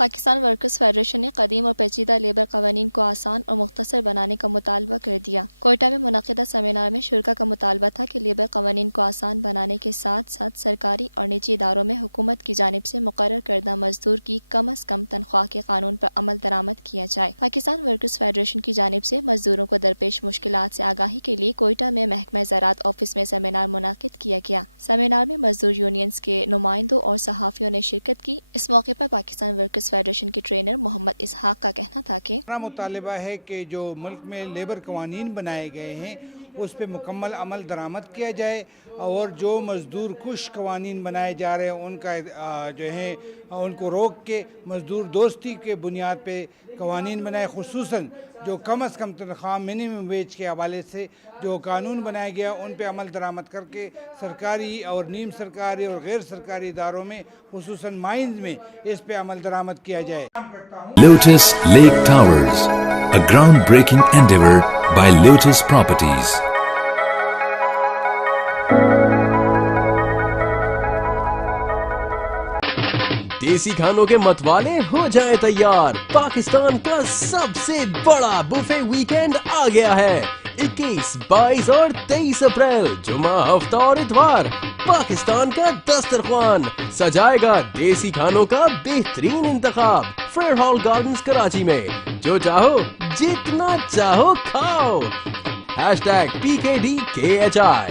Pakistan workers federation نے قدیم اور پیچیدہ لیبر قوانین کو آسان اور مختصر بنانے کا مطالبہ کر دیا۔ کوئٹہ میں منعقدہ سیمینار میں شرکاء کا مطالبہ تھا کہ لیبر قوانین کو آسان بنانے کے ساتھ ساتھ سرکاری اور نجی اداروں میں حکومت کی جانب سے مقرر کردہ مزدور کی کم از کم تنخواہ کے قانون پر عمل درآمد کیا جائے۔ پاکستان ورکرز فیڈریشن کی جانب سے مزدوروں کو درپیش مشکلات سے آگاہی کے لیے کوئٹہ میں محکمہ زراعت آفس میں سیمینار منعقد کیا گیا۔ سیمینار میں مزدور یونینز کے نمائندوں اور صحافیوں نے شرکت کی۔ اس موقع پر پاکستان ورکرز فیڈریشن کے ٹرینر محمد اسحاق کا کہنا تھا کہ ہمارا مطالبہ ہے کہ جو ملک میں لیبر قوانین بنائے گئے ہیں اس پہ مکمل عمل درآمد کیا جائے، اور جو مزدور کش قوانین بنائے جا رہے ہیں ان کا جو ہے ان کو روک کے مزدور دوستی کے بنیاد پہ قوانین بنائے، خصوصاً جو کم از کم تنخواہ منیمم ویج کے حوالے سے جو قانون بنایا گیا ان پہ عمل درآمد کر کے سرکاری اور نیم سرکاری اور غیر سرکاری اداروں میں خصوصاً مائنز میں اس پہ عمل درآمد کیا جائے۔ Lotus Lake Towers, a groundbreaking endeavor by Lotus Properties. دیسی کھانوں کے متوالے ہو جائیں تیار، پاکستان کا سب سے بڑا بوفے ویکینڈ آ گیا ہے۔ 21، 22 اور 23 اپریل جمعہ، ہفتہ اور اتوار پاکستان کا دسترخوان سجائے گا دیسی کھانوں کا بہترین انتخاب فیئر ہال گارڈنز کراچی میں۔ جو چاہو جتنا چاہو کھاؤ۔ #PKDKHI